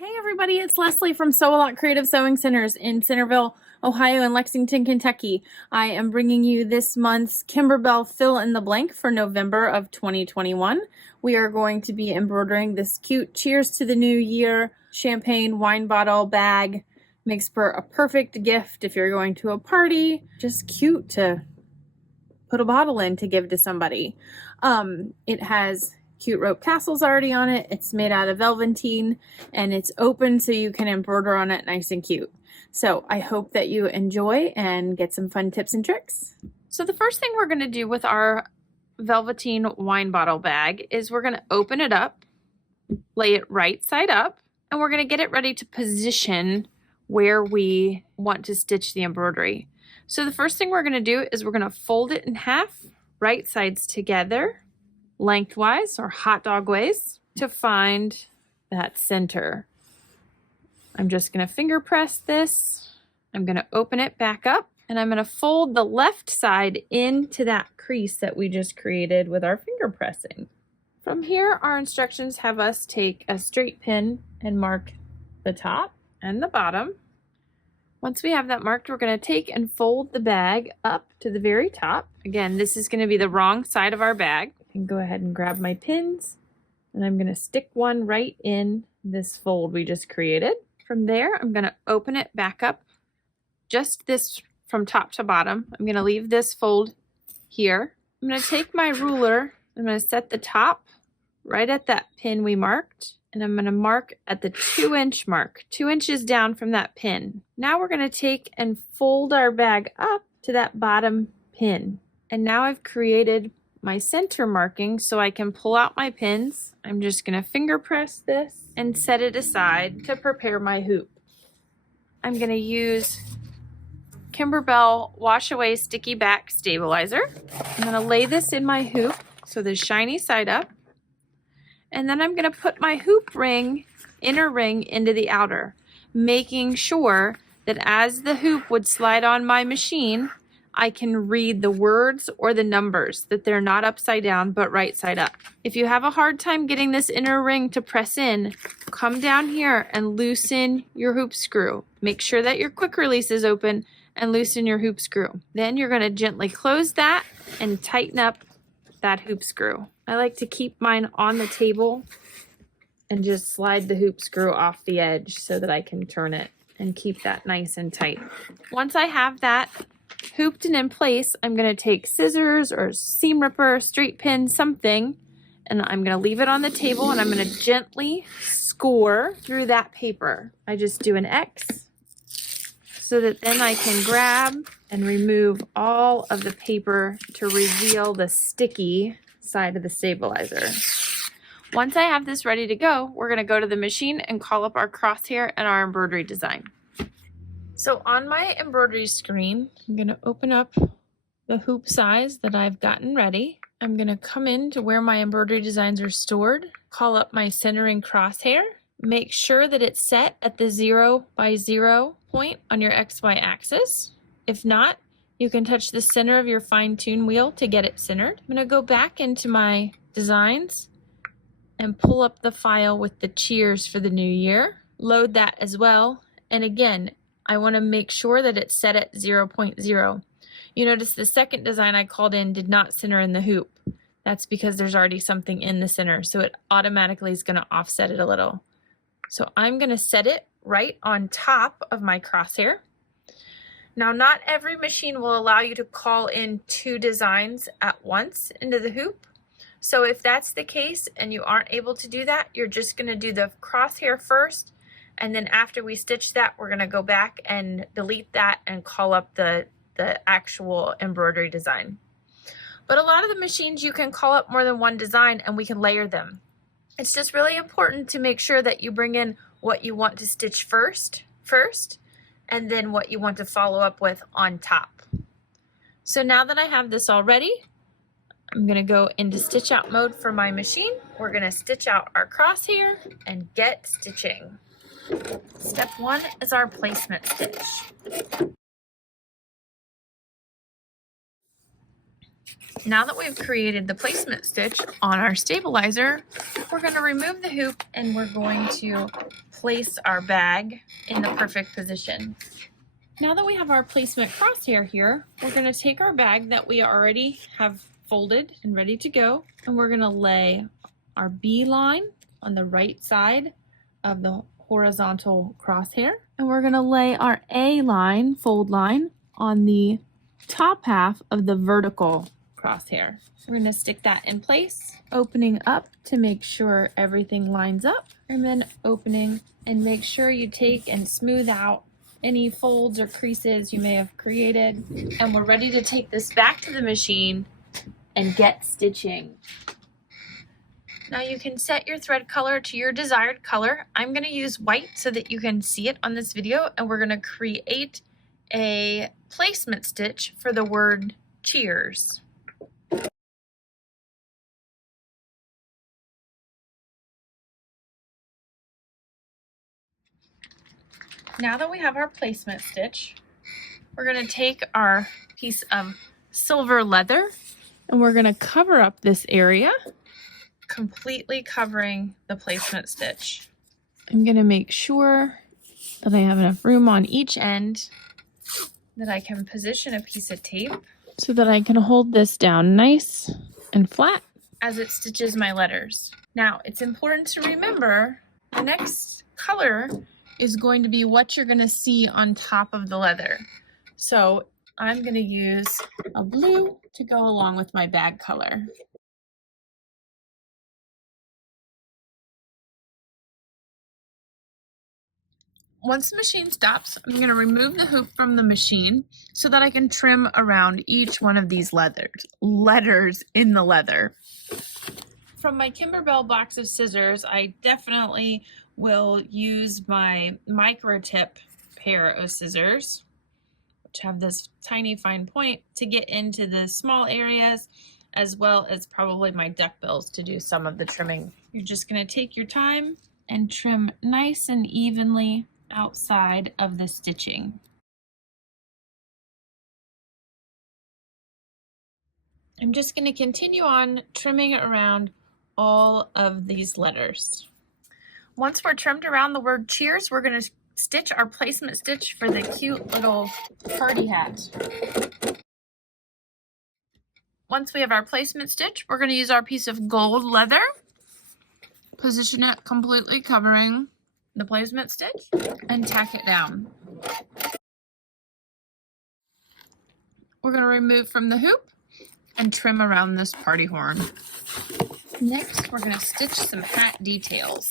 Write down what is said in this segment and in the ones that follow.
Hey everybody, it's Leslie from Sew A Lot Creative Sewing Centers in Centerville, Ohio and Lexington, Kentucky. I am bringing you this month's Kimberbell Fill in the Blank for November of 2021. We are going to be embroidering this cute Cheers to the New Year champagne wine bottle bag. Makes for a perfect gift if you're going to a party. Just cute to put a bottle in to give to somebody. It has cute rope tassels already on it. It's made out of velveteen and it's open so you can embroider on it nice and cute. So I hope that you enjoy and get some fun tips and tricks. So the first thing we're going to do with our velveteen wine bottle bag is we're going to open it up, lay it right side up, and we're going to get it ready to position where we want to stitch the embroidery. So the first thing we're going to do is we're going to fold it in half, right sides together, lengthwise or hot dog ways, to find that center. I'm just going to finger press this. I'm going to open it back up and I'm going to fold the left side into that crease that we just created with our finger pressing. From here, our instructions have us take a straight pin and mark the top and the bottom. Once we have that marked, we're going to take and fold the bag up to the very top. Again, this is going to be the wrong side of our bag. I can go ahead and grab my pins, and I'm going to stick one right in this fold we just created. From there, I'm going to open it back up, just this from top to bottom. I'm going to leave this fold here. I'm going to take my ruler. I'm going to set the top right at that pin we marked. And I'm going to mark at the 2-inch mark, 2 inches down from that pin. Now we're going to take and fold our bag up to that bottom pin. And now I've created my center marking so I can pull out my pins. I'm just going to finger press this and set it aside to prepare my hoop. I'm going to use Kimberbell Wash Away Sticky Back Stabilizer. I'm going to lay this in my hoop so the shiny side up. And then I'm going to put my hoop ring, inner ring, into the outer, making sure that as the hoop would slide on my machine, I can read the words or the numbers, that they're not upside down but right side up. If you have a hard time getting this inner ring to press in, come down here and loosen your hoop screw. Make sure that your quick release is open and loosen your hoop screw. Then you're going to gently close that and tighten up that hoop screw. I like to keep mine on the table and just slide the hoop screw off the edge so that I can turn it and keep that nice and tight. Once I have that hooped and in place, I'm going to take scissors or seam ripper, straight pin, something, and I'm going to leave it on the table and I'm going to gently score through that paper. I just do an X so that then I can grab and remove all of the paper to reveal the sticky side of the stabilizer. Once I have this ready to go, we're going to go to the machine and call up our crosshair and our embroidery design. So on my embroidery screen, I'm going to open up the hoop size that I've gotten ready. I'm going to come into where my embroidery designs are stored, call up my centering crosshair, make sure that it's set at the 0 by 0 point on your XY axis. If not, you can touch the center of your fine-tune wheel to get it centered. I'm going to go back into my designs and pull up the file with the cheers for the new year. Load that as well. And again, I want to make sure that it's set at 0.0. You notice the second design I called in did not center in the hoop. That's because there's already something in the center, so it automatically is going to offset it a little. So I'm going to set it right on top of my crosshair. Now, not every machine will allow you to call in 2 designs at once into the hoop. So if that's the case and you aren't able to do that, you're just going to do the crosshair first. And then after we stitch that, we're going to go back and delete that and call up the actual embroidery design. But a lot of the machines, you can call up more than one design and we can layer them. It's just really important to make sure that you bring in what you want to stitch first, and then what you want to follow up with on top. So now that I have this all ready, I'm going to go into stitch out mode for my machine. We're going to stitch out our crosshair and get stitching. Step 1 is our placement stitch. Now that we've created the placement stitch on our stabilizer, we're going to remove the hoop and we're going to place our bag in the perfect position. Now that we have our placement crosshair here, we're going to take our bag that we already have folded and ready to go, and we're going to lay our B line on the right side of the horizontal crosshair, and we're going to lay our A line, fold line, on the top half of the vertical crosshair. We're going to stick that in place, opening up to make sure everything lines up, and then opening and make sure you take and smooth out any folds or creases you may have created. And we're ready to take this back to the machine and get stitching. Now you can set your thread color to your desired color. I'm going to use white so that you can see it on this video, and we're going to create a placement stitch for the word cheers. Now that we have our placement stitch, we're going to take our piece of silver leather and we're going to cover up this area, completely covering the placement stitch. I'm going to make sure that I have enough room on each end that I can position a piece of tape so that I can hold this down nice and flat as it stitches my letters. Now, it's important to remember the next color is going to be what you're going to see on top of the leather. So I'm going to use a blue to go along with my bag color. Once the machine stops, I'm going to remove the hoop from the machine so that I can trim around each one of these letters in the leather. From my Kimberbell box of scissors, I definitely will use my micro tip pair of scissors, which have this tiny fine point, to get into the small areas, as well as probably my duckbills to do some of the trimming. You're just going to take your time and trim nice and evenly outside of the stitching. I'm just going to continue on trimming around all of these letters. Once we're trimmed around the word cheers, we're going to stitch our placement stitch for the cute little party hat. Once we have our placement stitch, we're going to use our piece of gold leather, position it completely covering the placement stitch, and tack it down. We're going to remove from the hoop and trim around this party horn. Next, we're going to stitch some hat details.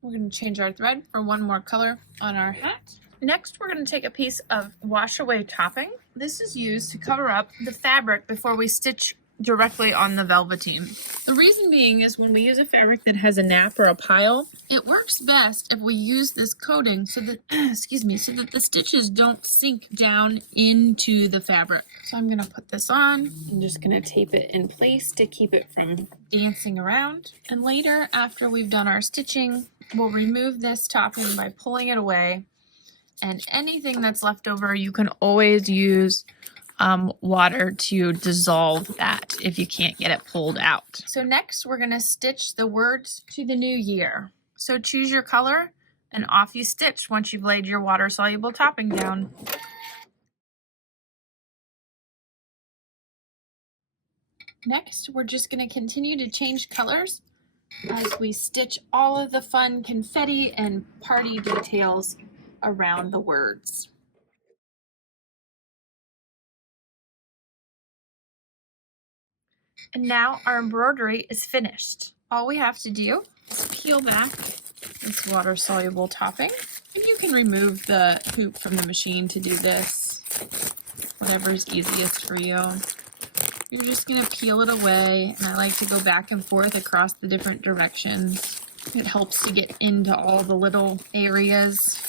We're going to change our thread for one more color on our hat. Next, we're going to take a piece of wash away topping. This is used to cover up the fabric before we stitch directly on the velveteen. The reason being is when we use a fabric that has a nap or a pile, it works best if we use this coating so that, so that the stitches don't sink down into the fabric. So I'm going to put this on. I'm just going to tape it in place to keep it from dancing around. And later, after we've done our stitching, we'll remove this topping by pulling it away. And anything that's left over, you can always use water to dissolve that if you can't get it pulled out. So next we're going to stitch the words to the new year. So choose your color and off you stitch once you've laid your water soluble topping down. Next we're just going to continue to change colors as we stitch all of the fun confetti and party details around the words. And now our embroidery is finished. All we have to do is peel back this water-soluble topping, and you can remove the hoop from the machine to do this, whatever is easiest for you. You're just going to peel it away, and I like to go back and forth across the different directions. It helps to get into all the little areas.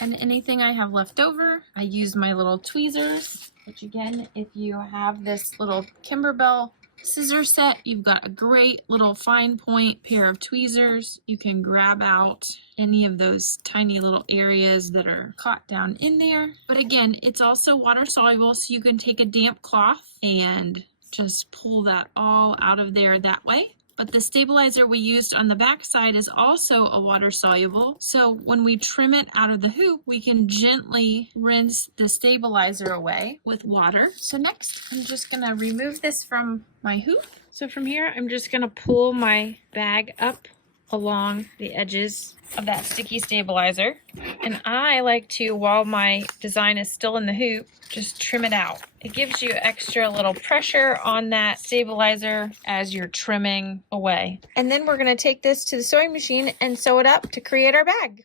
And anything I have left over, I use my little tweezers, which again, if you have this little Kimberbell scissor set, you've got a great little fine point pair of tweezers. You can grab out any of those tiny little areas that are caught down in there. But again, it's also water soluble, so you can take a damp cloth and just pull that all out of there that way. but the stabilizer we used on the back side is also a water soluble. So when we trim it out of the hoop, we can gently rinse the stabilizer away with water. So next, I'm just gonna remove this from my hoop. So from here, I'm just gonna pull my bag up along the edges of that sticky stabilizer. And I like to, while my design is still in the hoop, just trim it out. It gives you extra little pressure on that stabilizer as you're trimming away. And then we're gonna take this to the sewing machine and sew it up to create our bag.